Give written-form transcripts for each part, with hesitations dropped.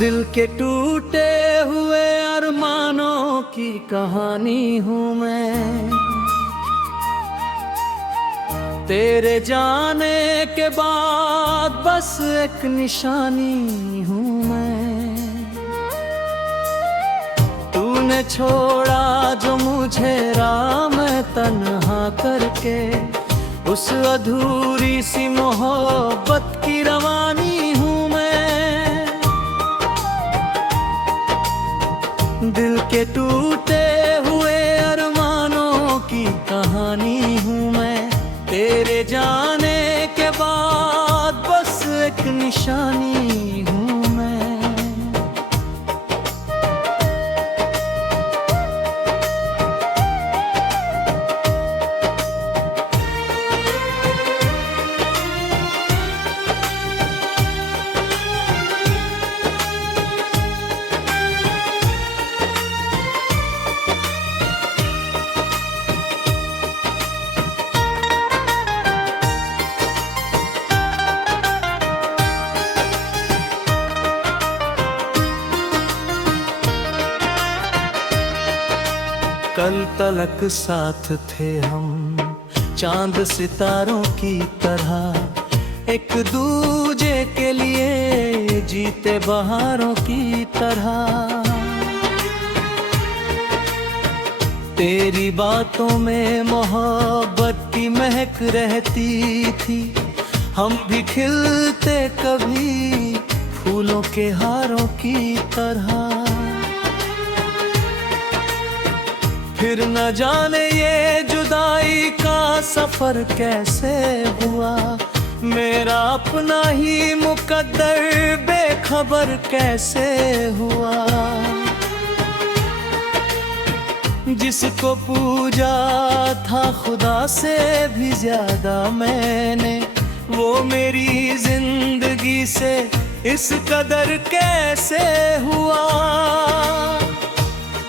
दिल के टूटे हुए अरमानों की कहानी हूँ मैं। तेरे जाने के बाद बस एक निशानी हूँ मैं। तूने छोड़ा जो मुझे राह में तन्हा करके, उस अधूरी सी मोहब्बत की रवानी हूँ मैं। दिल के टूटे हुए अरमानों की कहानी हूँ मैं। तेरे जाने के बाद बस एक निशानी हूँ मैं। कल तलक साथ थे हम, चांद सितारों की तरह, एक दूजे के लिए जीते बहारों की तरह। तेरी बातों में मोहब्बत की महक रहती थी, हम भी खिलते कभी फूलों के हारों की तरह। फिर न जाने ये जुदाई का सफर कैसे हुआ, मेरा अपना ही मुकद्दर बेखबर कैसे हुआ। जिसको पूजा था खुदा से भी ज्यादा मैंने, वो मेरी जिंदगी से इस कदर कैसे हुआ।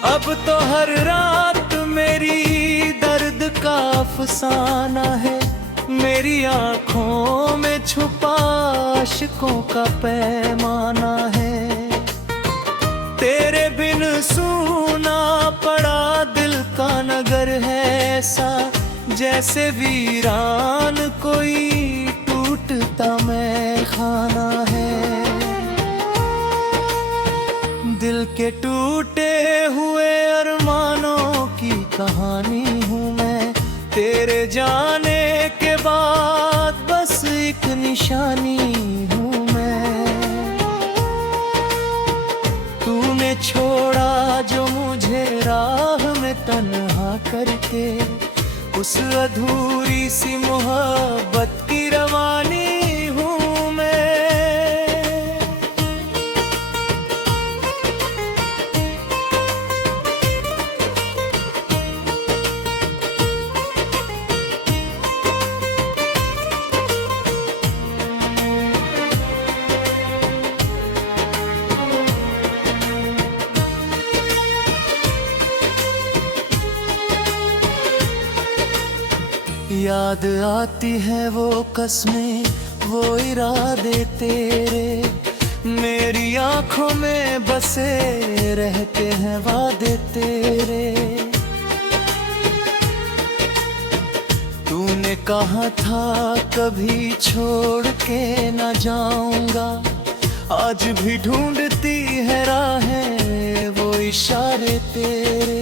अब तो हर रात मेरी दर्द का अफसाना है, मेरी आँखों में छुपा आशिकों का पैमाना है। तेरे बिन सूना पड़ा दिल का नगर है ऐसा, जैसे वीरान कोई टूटता मैं खाना है। दिल के टूटे हुए अरमानों की कहानी हूँ मैं। तेरे जाने के बाद बस एक निशानी हूँ मैं। तूने छोड़ा जो मुझे राह में तन्हा करके, उस अधूरी सी मोहब्बत की रवानी हूँ मैं। याद आती है वो कसमें, वो इरादे तेरे, मेरी आंखों में बसे रहते हैं वादे तेरे। तूने कहा था कभी छोड़ के न जाऊंगा, आज भी ढूंढती है राहें वो इशारे तेरे।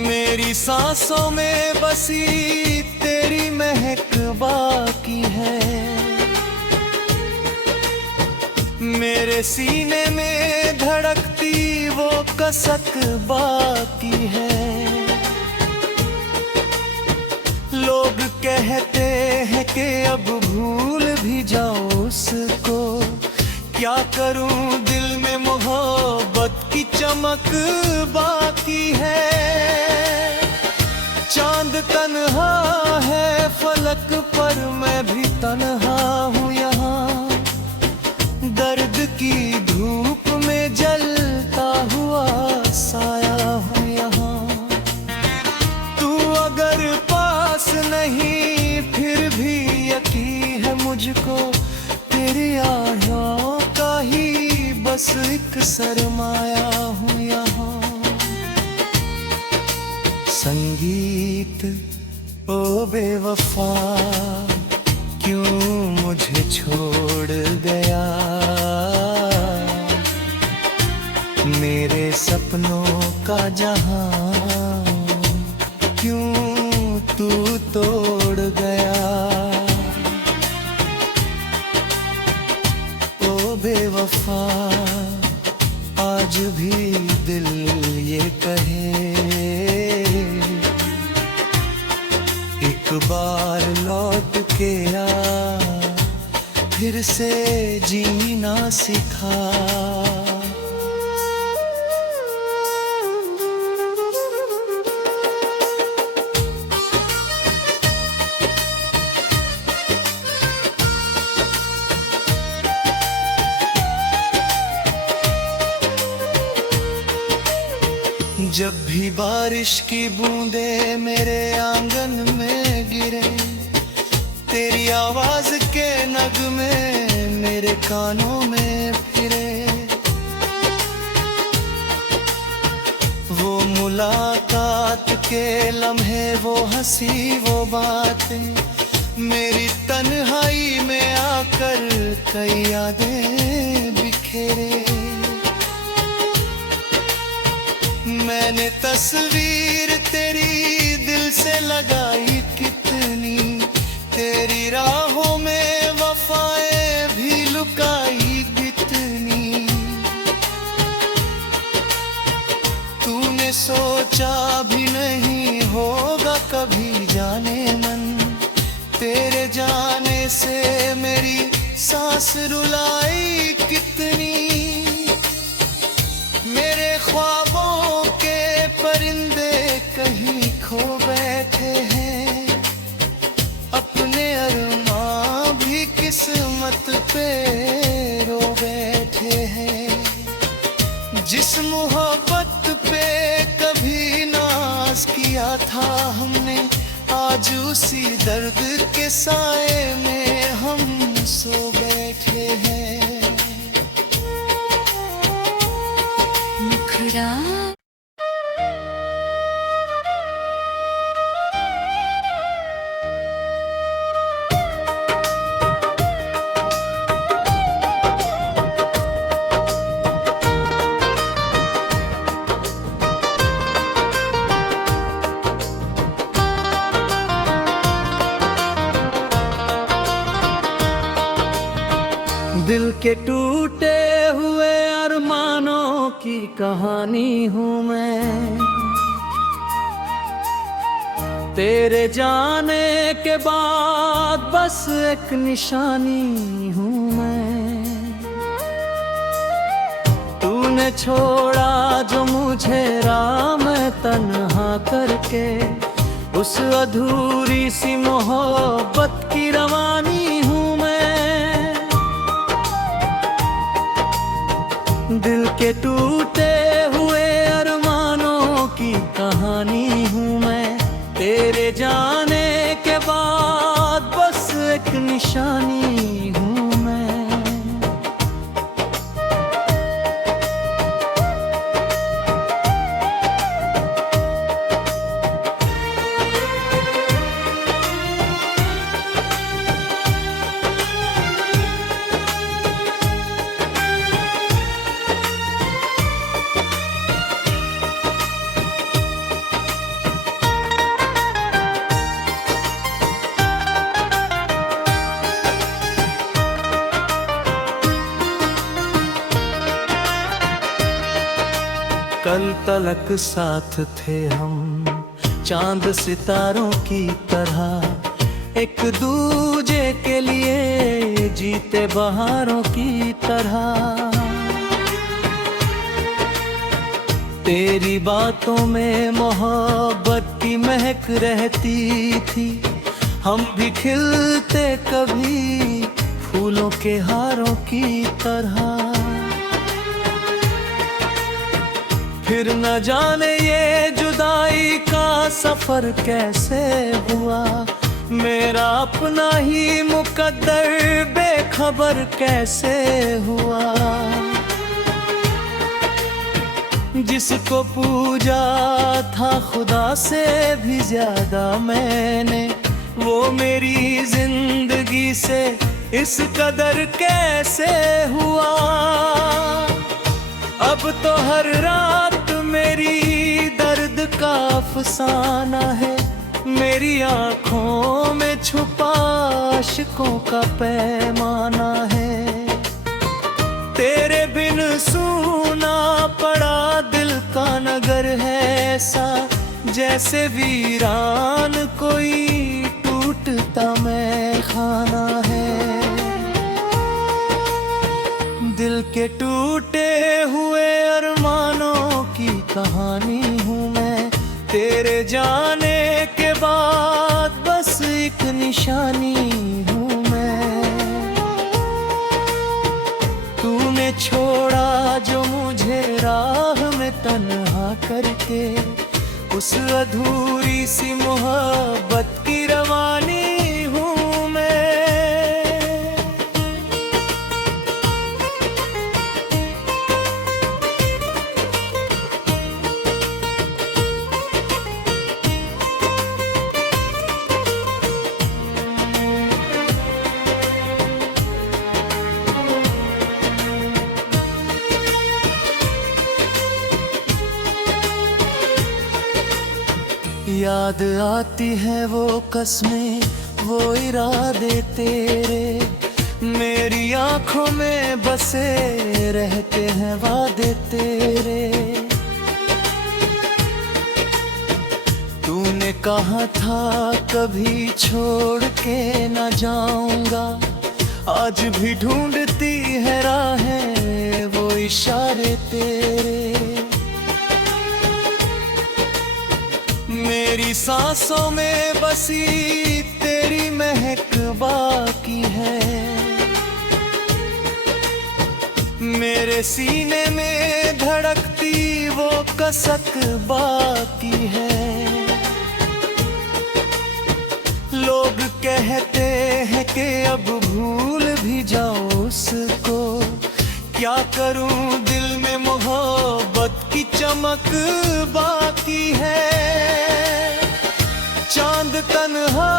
मेरी सांसों में बसी तेरी महक बाकी है, मेरे सीने में धड़कती वो कसक बाकी है। लोग कहते हैं कि अब भूल भी जाऊं उसको, क्या करूं दिल में मोहब्बत की चमक बाकी है। चांद तन्हा है फलक पर, मैं भी तन्हा हूँ यहाँ, दर्द की धूप में जलता हुआ साया हूँ यहाँ। तू अगर पास नहीं फिर भी यकीन है मुझको, तेरी संगीत ओ बेवफा क्यों मुझे छोड़ गया, मेरे सपनों का जहां क्यों तू तोड़ गया। ओ बेवफा आज भी दिल ये कहे एक बार लौट के आ, फिर से जीना सिखा। जब भी बारिश की बूंदे मेरे आंगन में गिरे, तेरी आवाज के नगमे मेरे कानों में फिरे, वो मुलाकात के लम्हे, वो हंसी वो बातें, मेरी तन्हाई में आकर कई यादें बिखेरे। मैंने तस्वीर तेरी दिल से लगाई कितनी, तेरी राहों में वफाएं भी लुकाई कितनी। तूने सोचा भी नहीं होगा कभी जाने मन, तेरे जाने से मेरी सांस रुलाई कितनी। मेरे ख्वाबों के परिंदे कहीं खो बैठे हैं, अपने अरमां भी किस्मत पे रो बैठे हैं। जिस मोहब्बत पे कभी नाज किया था हमने, आज उसी दर्द के साए में हम सो बैठे हैं। मुखड़ा दिल के टूटे हुए अरमानों की कहानी हूँ मैं, तेरे जाने के बाद बस एक निशानी हूँ मैं। तूने छोड़ा जो मुझे राह में तन्हा करके, उस अधूरी सी मोहब्बत की रवानी हूँ मैं। दिल के टूटे हुए अरमानों की कहानी हूँ मैं, तेरे जाने के बाद बस एक निशानी हूँ मैं। कल तलक साथ थे हम चांद सितारों की तरह, एक दूजे के लिए जीते बहारों की तरह। तेरी बातों में मोहब्बत की महक रहती थी, हम भी खिलते कभी फूलों के हारों की तरह। फिर न जाने ये जुदाई का सफर कैसे हुआ, मेरा अपना ही मुकद्दर बेखबर कैसे हुआ। जिसको पूजा था खुदा से भी ज्यादा मैंने, वो मेरी जिंदगी से इस कदर कैसे हुआ। अब तो हर रात मेरी दर्द का अफसाना है, मेरी आंखों में छुपा आशिकों का पैमाना है। तेरे बिन सूना पड़ा दिल का नगर है ऐसा, जैसे वीरान कोई टूटता मैं खाना है। दिल के टूटे हुए अरमानों की कहानी हूँ मैं, तेरे जाने के बाद बस एक निशानी हूँ मैं। तूने छोड़ा जो मुझे राह में तन्हा करके, उस अधूरी सी मोहब्बत की रवानी हूँ मैं। याद आती है वो कसमें, वो इरादे तेरे, मेरी आंखों में बसे रहते हैं वादे तेरे। तूने कहा था कभी छोड़ के न जाऊंगा, आज भी ढूंढती है राहें वो इशारे तेरे। मेरी सांसों में बसी तेरी महक बाकी है, मेरे सीने में धड़कती वो कसक बाकी है। लोग कहते हैं कि अब भूल भी जाओ उसको, क्या करूं दिल में मोहब्बत की चमक बाकी है। चांद तन्हा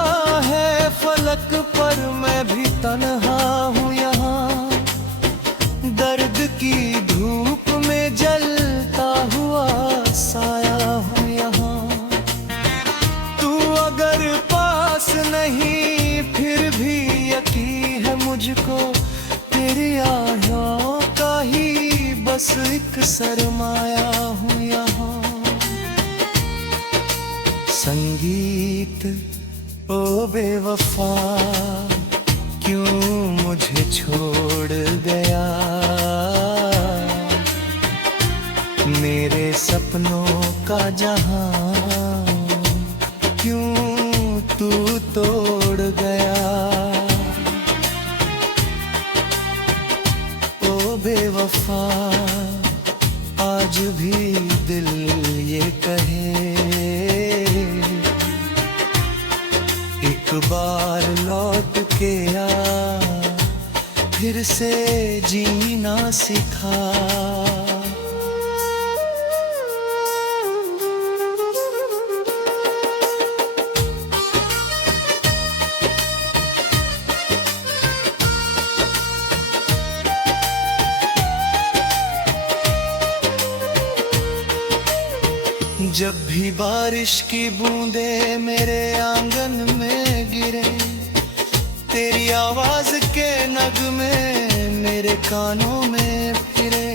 है फलक पर, मैं भी तन्हा हूँ यहाँ, दर्द की धूप में जलता हुआ साया हूँ यहाँ। तू अगर पास नहीं फिर भी यकीन है मुझको, तेरी आहों का ही बस एक सरमाया हूँ यहाँ। संगीत ओ बेवफा क्यों मुझे छोड़ गया, मेरे सपनों का जहां क्यों तू तोड़ गया। ओ बेवफा आज भी दिल ये कहे, एक बार लौट के आ फिर से जीना सिखा। जब भी बारिश की बूंदे मेरे आंगन में गिरे, तेरी आवाज के नगमे मेरे कानों में फिरे।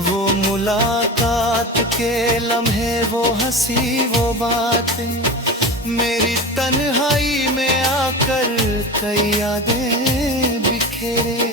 वो मुलाकात के लम्हे, वो हंसी वो बातें, मेरी तन्हाई में आकर कई यादें बिखेरे।